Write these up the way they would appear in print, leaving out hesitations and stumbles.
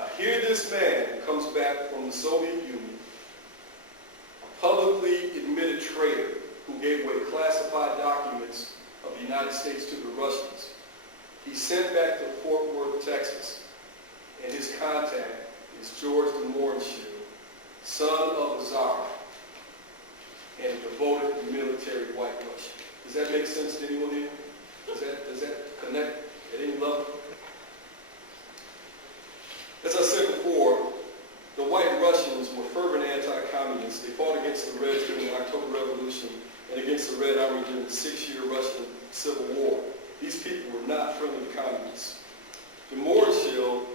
Now here this man comes back from the Soviet Union, a publicly admitted traitor who gave away classified documents of the United States to the Russians. He's sent back to Fort Worth, Texas, and his contact is George de Mohrenschildt, son of a Tsar, and a devoted military white Russian. Does that make sense to anyone here? Does that connect at any level? As I said before, the white Russians were fervent anti-communists. They fought against the Reds during the October Revolution and against the Red Army during the 6-year Russian Civil War. These people were not friendly communists. De Mohrenschildt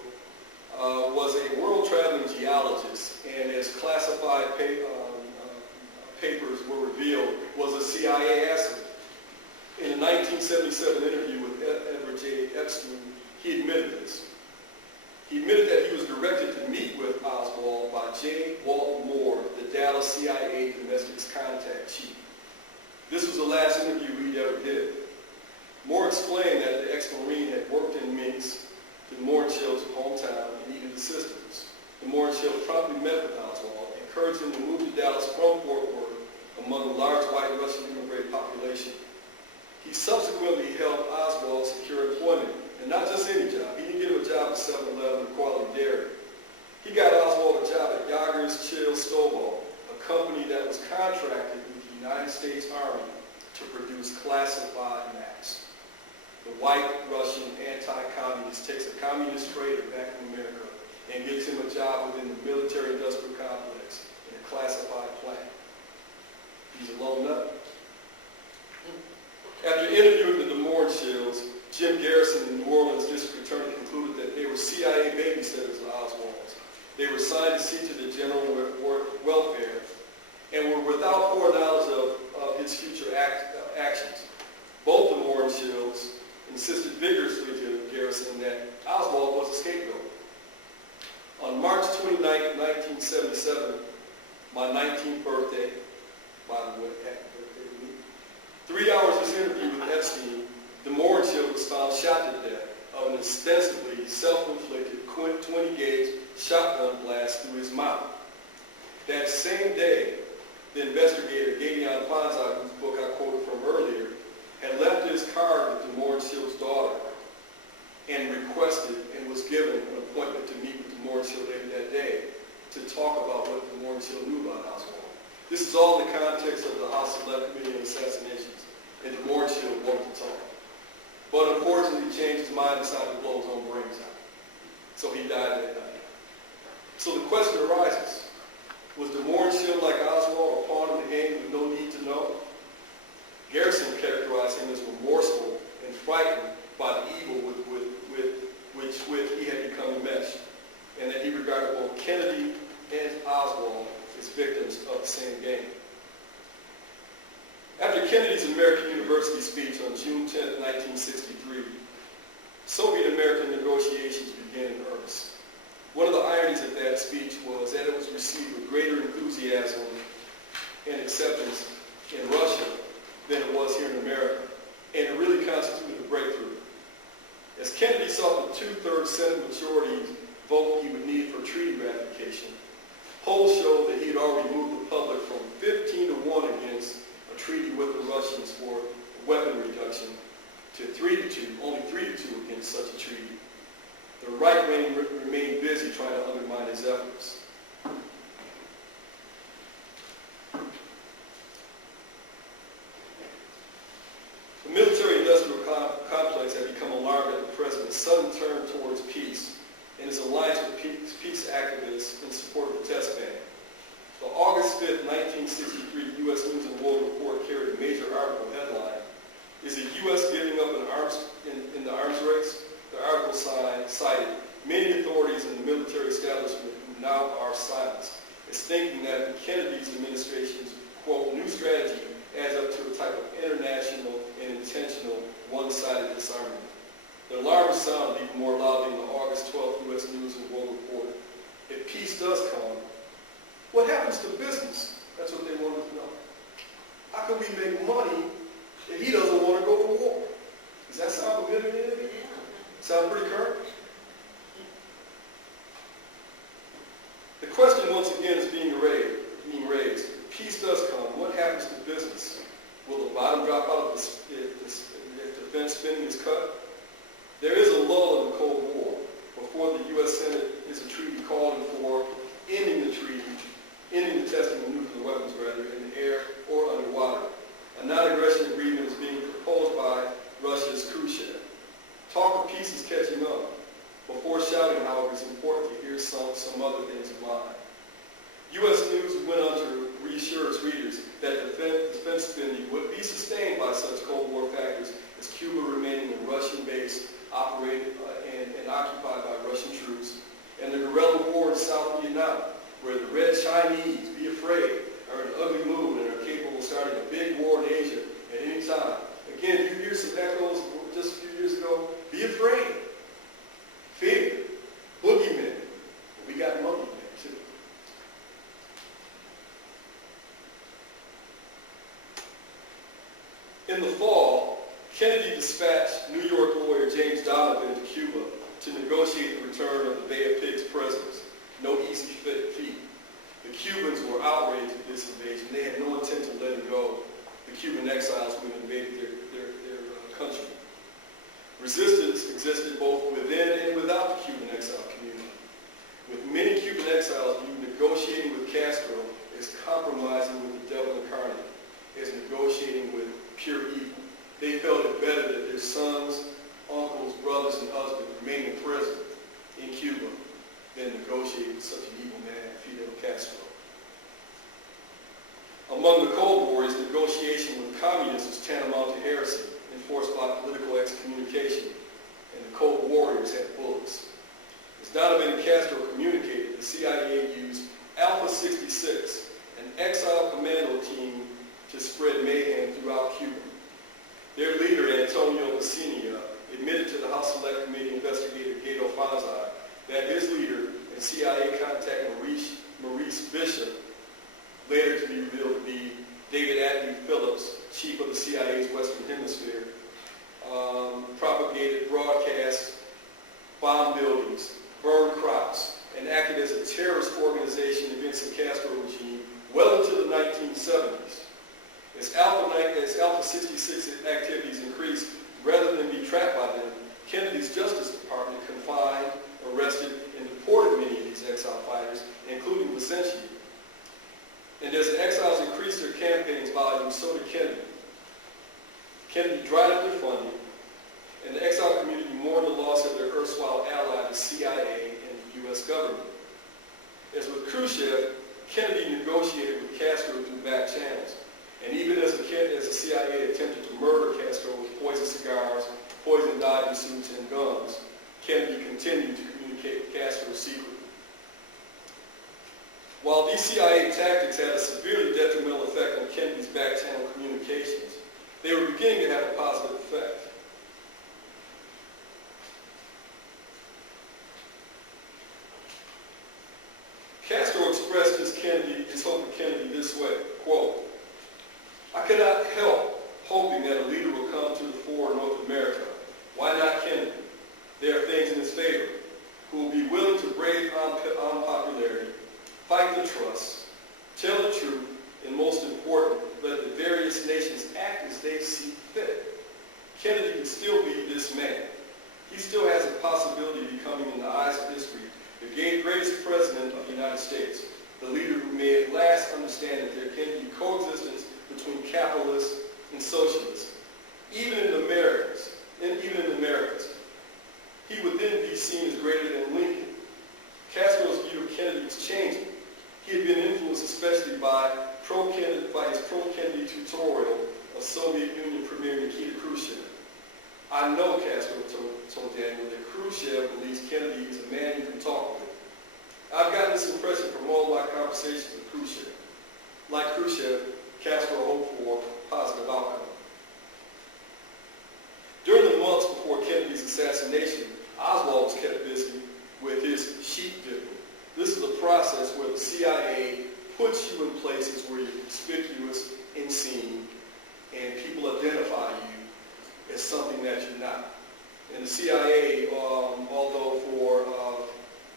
was a world-traveling geologist, and as classified papers were revealed, was a CIA asset. In a 1977 interview with Edward J. Epstein, he admitted this. He admitted that he was directed to meet with Oswald by J. Walton Moore, the Dallas CIA domestic contact chief. This was the last interview he ever did. Moore explained that the ex-Marine had worked in Minsk, de Mohrenschildt's hometown, and needed assistance. De Mohrenschildt promptly met with Oswald, encouraged him to move to Dallas from Fort Worth among the large white Russian immigrant population. He subsequently helped Oswald secure employment, and not just any job. He didn't get him a job at 7-Eleven or Quality Dairy. He got Oswald a job at Jager's Chill Stovall, a company that was contracted with the United States Army to produce classified maps. The white Russian anti-communist takes a communist traitor back in America and gives him a job within the military-industrial complex in a classified plant. He's a lone nut. After interviewing the de Mohrenschildts, Jim Garrison, the New Orleans district attorney, concluded that they were CIA babysitters of Oswald's. They were assigned to see to the general welfare and were without foreknowledge of his future actions. Both the Mohrenschildts insisted vigorously to Garrison that Oswald was a scapegoat. On March 29, 1977, my 19th birthday, by the way, happy birthday to me, 3 hours of this interview with Epstein, de Mohrenschildt was found shot to death of an ostensibly self-inflicted 20-gauge shotgun blast through his mouth. That same day, the investigator, Gideon Fonzai, whose book I quoted from earlier, had left his card with de Mohrenschildt's daughter and requested and was given an appointment to meet with de Mohrenschildt later that day to talk about what de Mohrenschildt knew about Oswald. This is all in the context of the House Select Committee on Assassinations, and de Mohrenschildt wanted to talk. But unfortunately, he changed his mind and decided to blow his own brains out. So he died that night. So the question arises, was de Mohrenschildt like Oswald a pawn in the game with no need to know? Garrison characterized him as remorseful and frightened by the evil with which he had become enmeshed, and that he regarded both Kennedy and Oswald as victims of the same game. After Kennedy's American University speech on June 10, 1963, Soviet-American negotiations began in earnest. One of the ironies of that speech was that it was received with greater enthusiasm and acceptance in Russia than it was here in America, and it really constituted a breakthrough. As Kennedy sought the 2/3 Senate majority vote he would need for treaty ratification, polls showed that he had already moved the public from 15-1 against a treaty with the Russians for weapon reduction to 3-2, only 3-2 against such a treaty. The right wing remained busy trying to undermine his efforts. The military-industrial complex had become alarmed at the president's sudden turn towards peace and his alliance with peace activists in support of the test ban. The August 5, 1963 U.S. News and World Report carried a major article headline, "Is the U.S. giving up in the arms race?" The article cited many authorities in the military establishment who now are silenced as thinking that Kennedy's administration's, quote, new strategy adds up to a type of international and intentional one-sided disarmament. The alarm sounded even more loudly in the August 12th U.S. News and World Report. If peace does come, what happens to business? That's what they wanted to know. How can we make money if he doesn't want to go to war? Does that sound familiar to you? Sound pretty current? once again is being raised. If peace does come, what happens to business? Will the bottom drop out if defense spending is cut? There is a lull in the Cold War. Before the U.S. Senate is a treaty calling for ending the testing of nuclear weapons, in the air or underwater. A non-aggression agreement is being proposed by Russia's Khrushchev. Talk of peace is catching up. Before shouting, however, it's important to hear some other things in mind. U.S. News went on to reassure its readers that defense spending would be sustained by such Cold War factors as Cuba remaining a Russian base operated and occupied by Russian troops, and the guerrilla war in South Vietnam, where the Red Chinese, be afraid, are in an ugly mood and are capable of starting a big war in Asia at any time. Again, you hear some echoes just a few years ago. Be afraid. Fear. Boogeymen. We got monkey men, too. In the fall, Kennedy dispatched New York lawyer James Donovan to Cuba to negotiate the return of the Bay of Pigs prisoners. No easy feat. The Cubans were outraged at this invasion. They had no intent of letting go the Cuban exiles who had invaded their country. Resistance existed both within and without the Cuban exile community. With many Cuban exiles viewed negotiating with Castro as compromising with the devil incarnate, as negotiating with pure evil. They felt it better that their sons, uncles, brothers, and husbands remain in prison in Cuba than negotiate with such an evil man, Fidel Castro. Among the Cold Wars, negotiation with communists was tantamount to heresy, enforced by political excommunication, and the Cold Warriors had bullets. As Donovan and Castro communicated, the CIA used Alpha 66, an exile commando team, to spread mayhem throughout Cuba. Their leader, Antonio Bassini, admitted to the House Select Committee investigator Gato Fanzai that his leader and CIA contact Maurice Bishop, later to be revealed to be David Atlee Phillips, chief of the CIA's Western Hemisphere, propagated broadcasts, bombed buildings, burned crops, and acted as a terrorist organization against the Castro regime well into the 1970s. As Alpha 66 activities increased, rather than be trapped by them, Kennedy's Justice Department confined, arrested, and deported many of these exile fighters, including Vicencio. And as the exiles increased their campaign's volume, so did Kennedy. Kennedy dried up their funding, and the exile community mourned the loss of their erstwhile ally, the CIA, and the U.S. government. As with Khrushchev, Kennedy negotiated with Castro through back channels. And even as the CIA attempted to murder Castro with poison cigars, poison diving suits, and guns, Kennedy continued to communicate with Castro secretly. While these CIA tactics had a severely detrimental effect on Kennedy's back-channel communications, they were beginning to have a positive effect. Castro expressed his hope of Kennedy this way, quote, "I cannot help hoping that a leader will come to the fore in North America. Why not Kennedy? There are things in his favor, who will be willing to brave unpopularity, fight the trust, tell the truth, and most important, let the various nations act as they see fit. Kennedy can still be this man. He still has a possibility of becoming, in the eyes of history, the greatest president of the United States, the leader who may at last understand that there can be coexistence between capitalists and socialists, even in the Americas. He would then be seen as greater than Lincoln." Castro's view of Kennedy was changing. He had been influenced especially by his pro-Kennedy tutorial of Soviet Union Premier Nikita Khrushchev. "I know," Castro told Daniel, "that Khrushchev believes Kennedy is a man you can talk with. I've gotten this impression from all my conversations with Khrushchev." Like Khrushchev, Castro hoped for a positive outcome. During the months before Kennedy's assassination, Oswald was kept busy with his sheep dipping. This is a process where the CIA puts you in places where you're conspicuous and seen, and people identify you as something that you're not. And the CIA, although for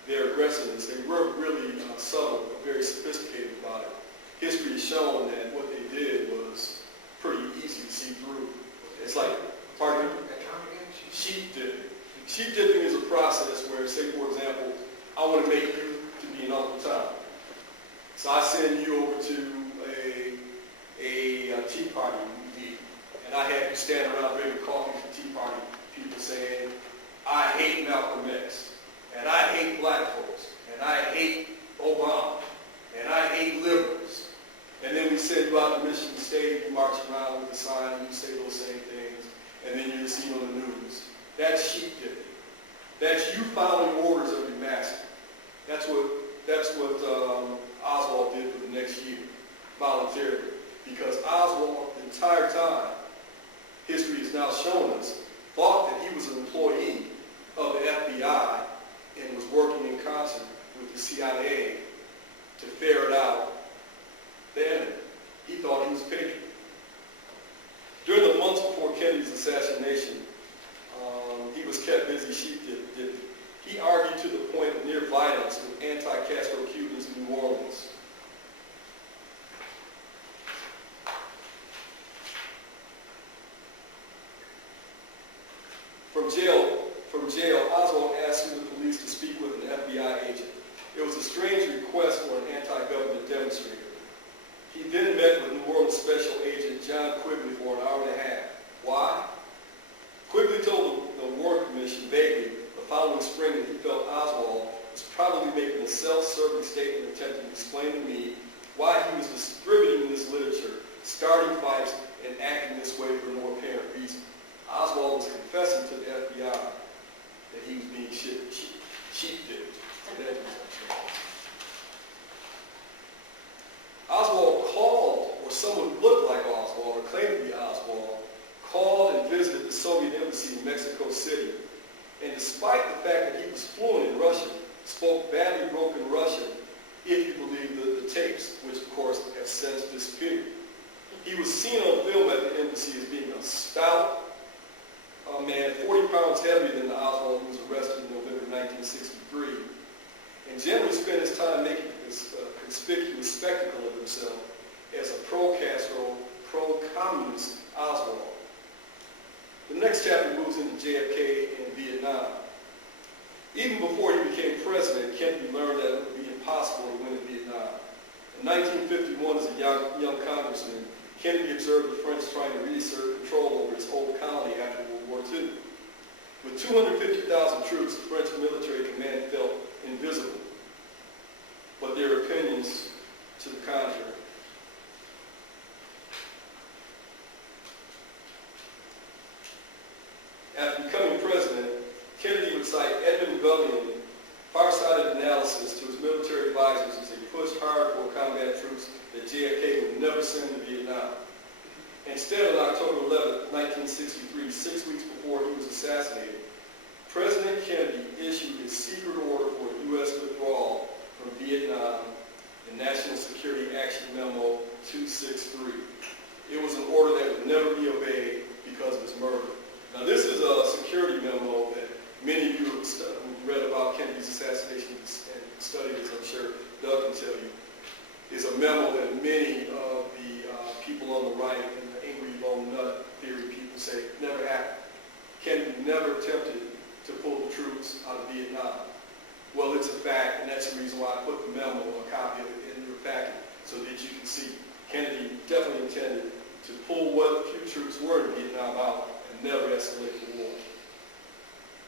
their aggressive addressing this. They weren't really subtle or very sophisticated about it. History has shown that what they did was pretty easy to see through. It's like, pardon me? Sheep dipping. Sheep dipping is a process where, say for example, I want to make you to be an Uncle Tom. So I send you over to a tea party we did, and I have you stand around drinking coffee for tea party, people saying, I hate Malcolm X, and I hate black folks, and I hate Obama, and I hate liberals. And then we send you out to Michigan State, you march around with a sign, and you say those same things, and then you're seen on the news. That's sheep dipping. That's you following orders of your master. That's what Oswald did for the next year, voluntarily. Because Oswald, the entire time, history has now shown us, thought that he was an employee of the FBI and was working in concert with the CIA to ferret out the enemy. He thought he was a patriot. During the months before Kennedy's assassination, he was kept busy sheep dipping. He argued to the point of near violence with anti-Castro Cubans in New Orleans. From jail, Oswald asked the police to speak with an FBI agent. It was a strange request for an anti-government demonstrator. He then met with New Orleans Special Agent John Quigley for an hour and a half. Why? Quigley told the Warren Commission vaguely the following spring that he felt Oswald was probably making a self-serving statement attempting to explain to me why he was distributing this literature, starting fights, and acting this way for no apparent reason. Oswald was confessing to the FBI that he was being sheep-dipped. Oswald called, or someone who looked like Oswald, or claimed to be Oswald, called and visited the Soviet embassy in Mexico City. And despite the fact that he was fluent in Russian, spoke badly broken Russian, if you believe the tapes, which of course have since disappeared. He was seen on film at the embassy as being a stout man, 40 pounds heavier than the Oswald who was arrested in November 1963, and generally spent his time making this conspicuous spectacle of himself as a pro-Castro, pro-communist Oswald. The next chapter moves into JFK and Vietnam. Even before he became president, Kennedy learned that it would be impossible to win in Vietnam. In 1951, as a young congressman, Kennedy observed the French trying to reassert control over its old colony after World War II. With 250,000 troops, the French military command felt invisible, but their opinions to the contrary. After becoming president, Kennedy would cite Edmund Gullion far-sighted analysis to his military advisors as they pushed hard for combat troops that JFK would never send to Vietnam. Instead, on October 11, 1963, 6 weeks before he was assassinated, President Kennedy issued his secret order for a U.S. withdrawal from Vietnam, the National Security Action Memo 263. It was an order that would never be obeyed because of his murder. Now, this is a security memo that many of you who read about Kennedy's assassination and studied this, I'm sure Doug can tell you, is a memo that many of the people on the right and the angry lone nut theory people say never happened. Kennedy never attempted to pull the troops out of Vietnam. Well, it's a fact, and that's the reason why I put the memo, a copy of it, in your packet so that you can see. Kennedy definitely intended to pull what few troops were in Vietnam out and never escalate the war.